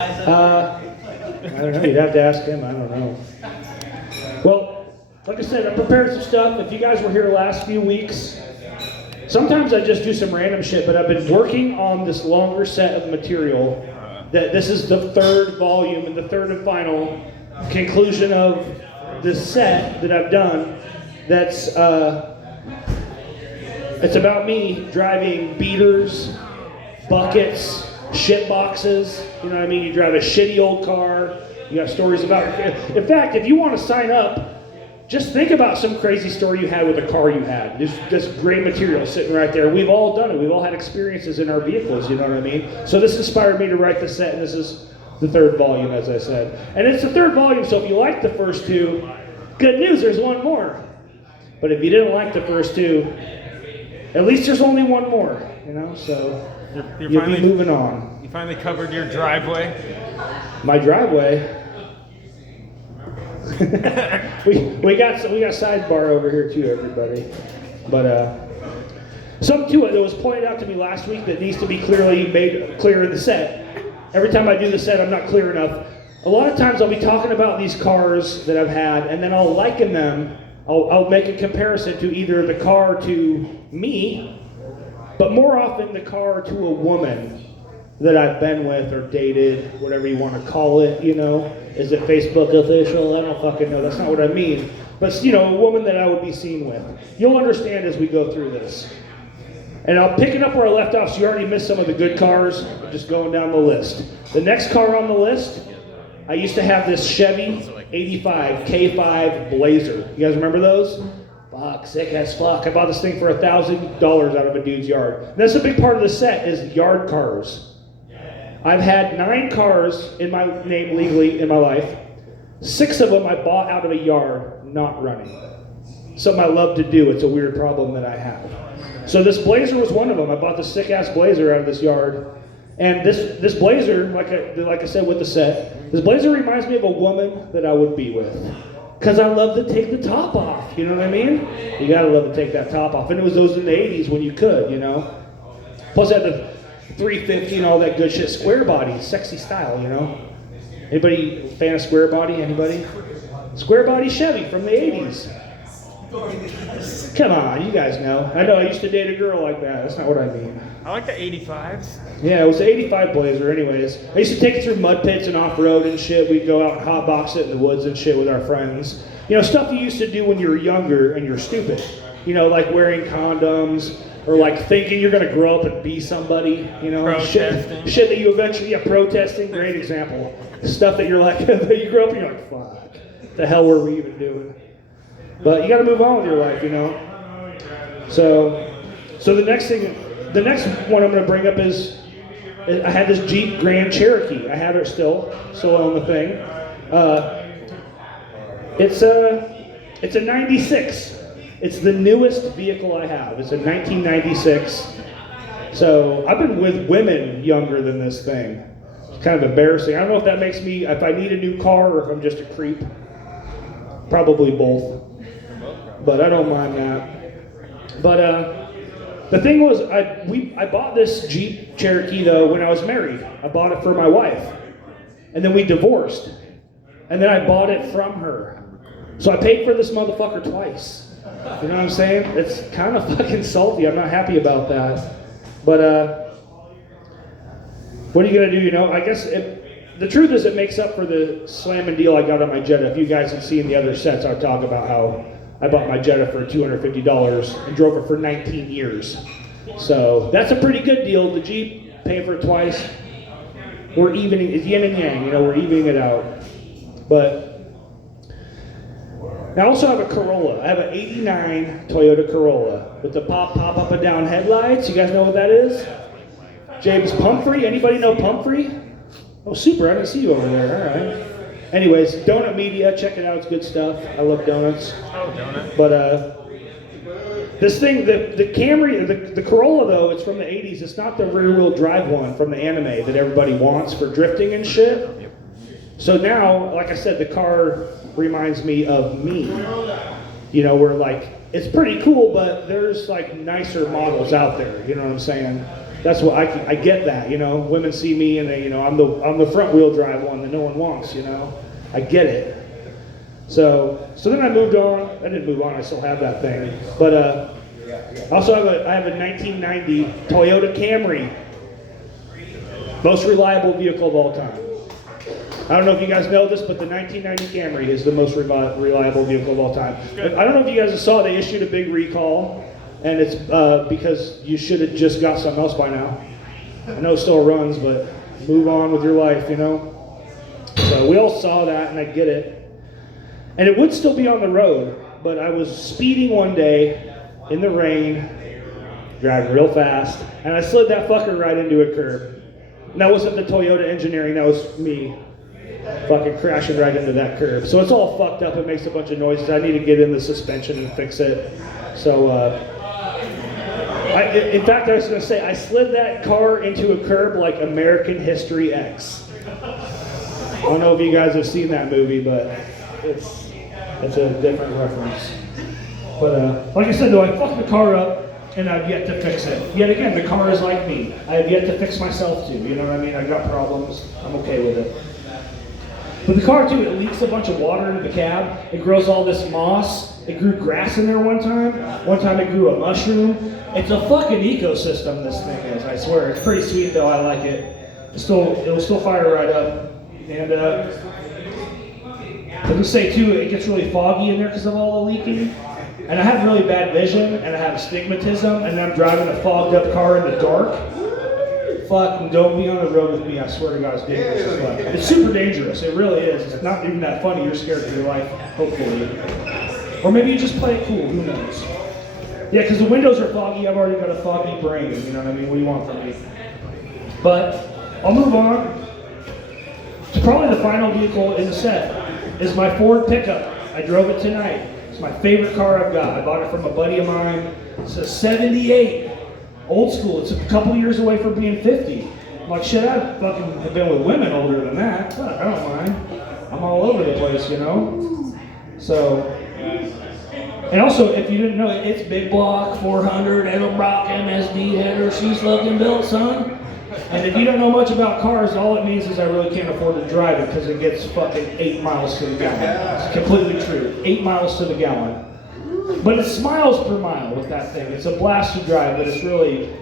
I don't know. You'd have to ask him. I don't know. Well, like I said, I prepared some stuff. If you guys were here the last few weeks, sometimes I just do some random shit, but I've been working on this longer set of material. That this is the third volume and the third and final conclusion of this set that I've done. That's it's about me driving beaters, buckets, shit boxes. You know what I mean? You drive a shitty old car. You got stories about it. In fact, if you want to sign up, just think about some crazy story you had with a car you had. There's just great material sitting right there. We've all done it. We've all had experiences in our vehicles, you know what I mean? So this inspired me to write the set, and this is the third volume, as I said. And it's the third volume, so if you like the first two, good news, there's one more. But if you didn't like the first two, at least there's only one more, you know? So you'll be moving on. You finally covered your driveway. My driveway? we got sidebar over here too, everybody. But something to it that was pointed out to me last week that needs to be clearly made clear in the set. Every time I do the set, I'm not clear enough. A lot of times I'll be talking about these cars that I've had, and then I'll liken them. I'll make a comparison to either the car to me, but more often the car to a woman that I've been with or dated, whatever you want to call it, you know. Is it Facebook official? I don't fucking know. That's not what I mean. But, you know, a woman that I would be seen with. You'll understand as we go through this. And I'll pick it up where I left off, so you already missed some of the good cars. I'm just going down the list. The next car on the list, I used to have this Chevy 85 K5 Blazer. You guys remember those? Fuck, sick as fuck. I bought this thing for $1,000 out of a dude's yard. And that's a big part of the set is yard cars. I've had 9 cars in my name legally in my life. 6 of them I bought out of a yard, not running. Something I love to do. It's a weird problem that I have. So this Blazer was one of them. I bought the sick-ass Blazer out of this yard. And this Blazer, like I said with the set, this Blazer reminds me of a woman that I would be with. Because I love to take the top off, you know what I mean? You gotta love to take that top off. And it was those in the 80s when you could, you know? Plus I had the 350 and all that good shit. Square body, sexy style, you know? Anybody fan of square body? Anybody? Square body Chevy from the 80s. Come on, you guys know. I know I used to date a girl like that. That's not what I mean. I like the 85s. Yeah, it was the 85 Blazer anyways. I used to take it through mud pits and off-road and shit. We'd go out and hotbox it in the woods and shit with our friends. You know, stuff you used to do when you were younger and you're stupid. You know, like wearing condoms or like thinking you're going to grow up and be somebody. You know, protesting. Shit that you eventually, protesting, great example. Stuff that you're like, that you grow up and you're like, fuck, the hell were we even doing? But you got to move on with your life, you know. So the next one I'm going to bring up is I had this Jeep Grand Cherokee. I have it still on the thing. It's a 96. It's the newest vehicle I have. It's a 1996. So I've been with women younger than this thing. It's kind of embarrassing. I don't know if that makes me, if I need a new car or if I'm just a creep. Probably both. But I don't mind that. But the thing was, I bought this Jeep Cherokee though when I was married. I bought it for my wife, and then we divorced, and then I bought it from her. So I paid for this motherfucker twice. You know what I'm saying? It's kind of fucking salty. I'm not happy about that. But what are you gonna do? You know, I guess the truth is it makes up for the slam and deal I got on my Jetta. If you guys had seen the other sets, I'll talk about how I bought my Jetta for $250 and drove it for 19 years. So that's a pretty good deal. The Jeep, paying for it twice. We're evening, it's yin and yang, you know, we're evening it out. But I also have a Corolla. I have an 89 Toyota Corolla with the pop up and down headlights. You guys know what that is? James Pumphrey. Anybody know Pumphrey? Oh, super. I didn't see you over there. All right. Anyways, Donut Media, check it out. It's good stuff. I love donuts. Oh, donut. But this thing, the Camry, the Corolla though, it's from the 80s. It's not the rear-wheel drive one from the anime that everybody wants for drifting and shit. So now, like I said, the car reminds me of me. You know, we're like, it's pretty cool, but there's like nicer models out there. You know what I'm saying? That's what I get that, you know. Women see me and they, you know, I'm the front wheel drive one that no one wants, you know. I get it. So then I moved on. I didn't move on. I still have that thing. But also I have a 1990 Toyota Camry, most reliable vehicle of all time. I don't know if you guys know this, but the 1990 Camry is the most reliable vehicle of all time. But I don't know if you guys saw, they issued a big recall, and it's because you should have just got something else by now. I know it still runs, but move on with your life, you know? So we all saw that, and I get it. And it would still be on the road, but I was speeding one day in the rain, driving real fast, and I slid that fucker right into a curb. And that wasn't the Toyota engineering, that was me fucking crashing right into that curb. So it's all fucked up, it makes a bunch of noises. I need to get in the suspension and fix it. So, in fact, I was going to say, I slid that car into a curb like American History X. I don't know if you guys have seen that movie, but it's a different reference. But like I said, though, I fucked the car up, and I've yet to fix it. Yet again, the car is like me. I have yet to fix myself, too. You know what I mean? I got problems. I'm okay with it. But the car, too, it leaks a bunch of water into the cab. It grows all this moss. It grew grass in there one time. One time it grew a mushroom. It's a fucking ecosystem, this thing is, I swear. It's pretty sweet, though. I like it. It'll still fire right up. And I was going to say, too, it gets really foggy in there because of all the leaking. And I have really bad vision, and I have astigmatism, and I'm driving a fogged up car in the dark. Fuck, don't be on the road with me, I swear to God, it's dangerous as fuck. It's super dangerous, it really is. It's not even that funny, you're scared for your life, hopefully. Or maybe you just play it cool, who knows? Yeah, because the windows are foggy, I've already got a foggy brain, you know what I mean? What do you want from me? But, I'll move on to probably the final vehicle in the set, is my Ford pickup. I drove it tonight. It's my favorite car I've got. I bought it from a buddy of mine. It's a 78. Old school. It's a couple years away from being 50. I'm like, shit, I fucking have been with women older than that. But I don't mind. I'm all over the place, you know? So, and also, if you didn't know, it's big block, 400, Edelbrock, MSD header. She's fucking built, son. And if you don't know much about cars, all it means is I really can't afford to drive it because it gets fucking 8 miles to the gallon. It's completely true. 8 miles to the gallon. But it's miles per mile with that thing. It's a blast to drive, but it's really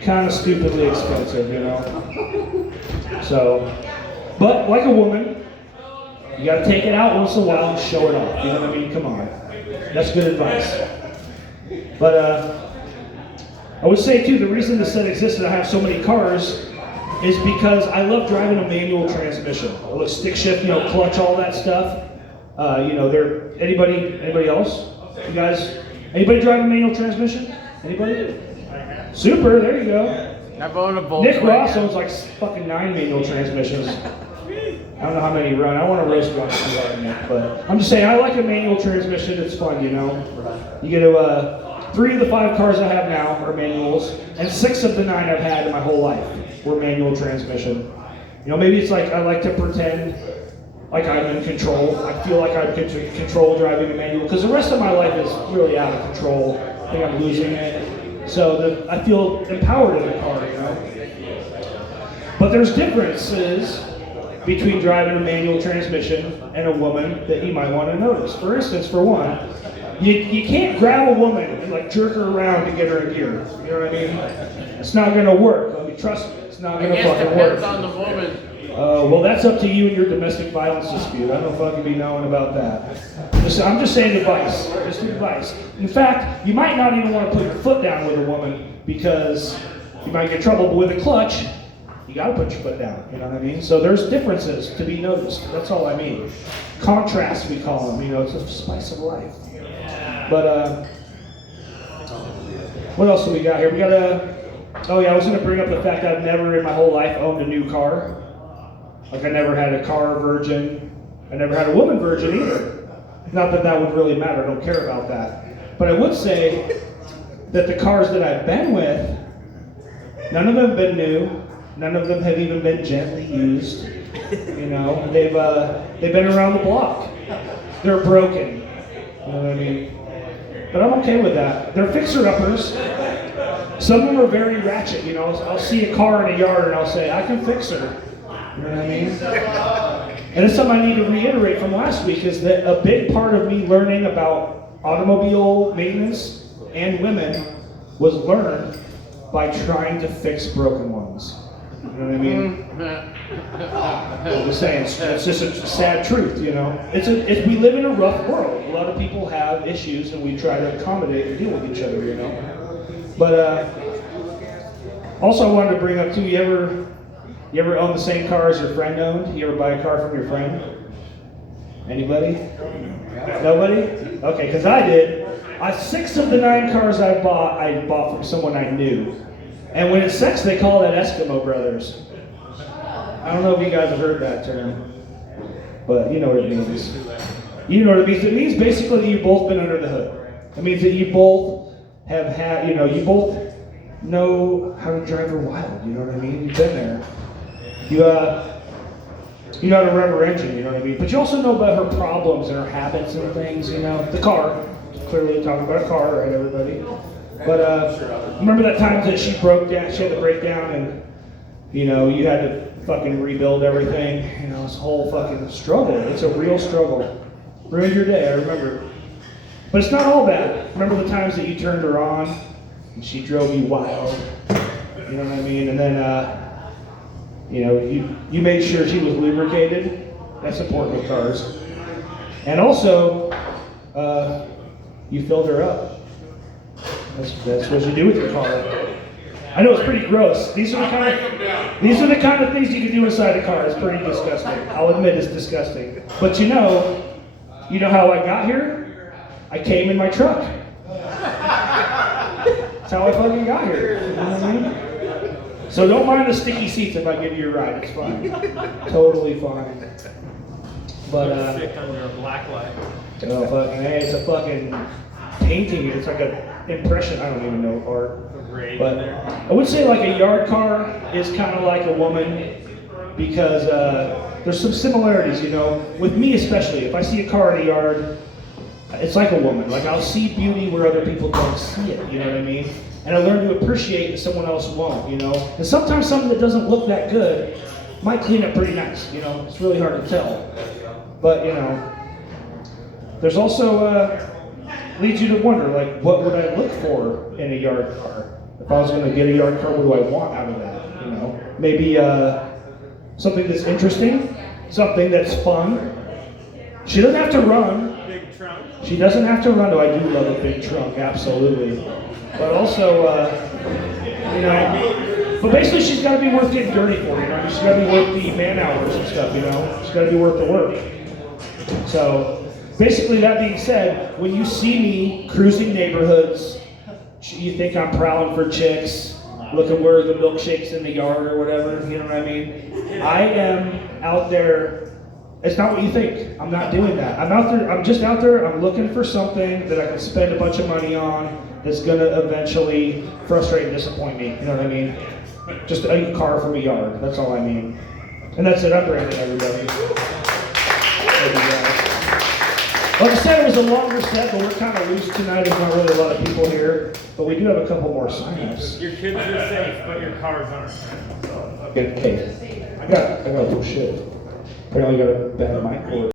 kind of stupidly expensive, you know? So, but like a woman, you gotta take it out once in a while and show it off. You know what I mean? Come on. That's good advice. But, I would say too, the reason this set exists and I have so many cars is because I love driving a manual transmission. I love stick shift, you know, clutch, all that stuff. You know, anybody else? You guys, anybody driving a manual transmission? Anybody? Super, there you go. I've owned a Volkswagen. Nick Ross owns like fucking 9 manual transmissions. I don't know how many run. I want to roast one from Nick, but I'm just saying I like a manual transmission. It's fun, you know. You get to 3 of the 5 cars I have now are manuals, and 6 of the 9 I've had in my whole life were manual transmission. You know, maybe it's like I like to pretend like I'm in control. I feel like I'm in control driving a manual, because the rest of my life is really out of control. I think I'm losing it. So I feel empowered in the car, you know. But there's differences between driving a manual transmission and a woman that you might want to notice. For instance, for one, you can't grab a woman and like jerk her around to get her in gear. You know what I mean? It's not going to work. I mean, trust me, it's not going to fucking work. Depends on the woman. Well, that's up to you and your domestic violence dispute. I don't fucking be knowing about that. I'm just saying advice. Just advice. In fact, you might not even want to put your foot down with a woman because you might get in trouble. But with a clutch, you got to put your foot down. You know what I mean? So there's differences to be noticed. That's all I mean. Contrast, we call them. You know, it's a spice of life. But what else do we got here? We got oh yeah, I was going to bring up the fact I've never in my whole life owned a new car. Like I never had a car virgin. I never had a woman virgin either. Not that that would really matter. I don't care about that. But I would say that the cars that I've been with, none of them have been new. None of them have even been gently used. You know, they've been around the block. They're broken. You know what I mean? But I'm okay with that. They're fixer-uppers. Some of them are very ratchet, you know. I'll see a car in a yard and I'll say, I can fix her. You know what I mean? And it's something I need to reiterate from last week is that a big part of me learning about automobile maintenance and women was learned by trying to fix broken ones. You know what I mean? I'm just saying, it's just a sad truth, you know. We live in a rough world. A lot of people have issues, and we try to accommodate and deal with each other, you know. But also, I wanted to bring up too. You ever own the same car as your friend owned? You ever buy a car from your friend? Anybody? Nobody? Okay, because I did. 6 of the 9 cars I bought from someone I knew. And when it's sex, they call that Eskimo Brothers. I don't know if you guys have heard that term, but you know what it means. You know what it means. It means basically that you've both been under the hood. It means that you both have had, you both know how to drive her wild. You know what I mean? You've been there. You know how to rev her engine. You know what I mean? But you also know about her problems and her habits and things. You know, the car. Clearly talking about a car, right, everybody? But remember that time that she broke down, she had to break down, and you had to fucking rebuild everything. You know, it's a whole fucking struggle. It's a real struggle. Ruined your day, I remember. But it's not all bad. Remember the times that you turned her on and she drove you wild. You know what I mean? And then you made sure she was lubricated. That's important with cars. And also, you filled her up. That's what you do with your car. I know it's pretty gross. These are the kind of things you can do inside a car. It's pretty disgusting. I'll admit it's disgusting. But you know how I got here? I came in my truck. That's how I fucking got here. You know what I mean? So don't mind the sticky seats if I give you a ride. It's fine. Totally fine. But Stick under a black light. oh fucking hey, it's a fucking painting. It's like an impression. I don't even know art. But I would say like a yard car is kind of like a woman because there's some similarities, with me especially. If I see a car in a yard, it's like a woman. Like I'll see beauty where other people don't see it, you know what I mean? And I learn to appreciate that someone else won't, And sometimes something that doesn't look that good might clean up pretty nice, It's really hard to tell. But, there's also, leads you to wonder, like, what would I look for in a yard car? If I was going to get a yard car, what do I want out of that? Maybe something that's interesting, something that's fun. She doesn't have to run. Big trunk. She doesn't have to run. Oh, I do love a big trunk, absolutely. But also, but basically she's got to be worth getting dirty for, She's got to be worth the man hours and stuff, She's got to be worth the work. So, basically, that being said, when you see me cruising neighborhoods, you think I'm prowling for chicks, looking where the milkshake's in the yard or whatever, you know what I mean? I am out there. It's not what you think. I'm not doing that. I'm just out there. I'm looking for something that I can spend a bunch of money on that's going to eventually frustrate and disappoint me. You know what I mean? Just a car from a yard. That's all I mean. And that's it. I'm Brandon, everybody. Like I said, it was a longer set, but we're kind of loose tonight. There's not really a lot of people here, but we do have a couple more sign-ups. Your kids are safe, but your cars aren't. Okay. I got a little shit. Apparently got a bad mic cord.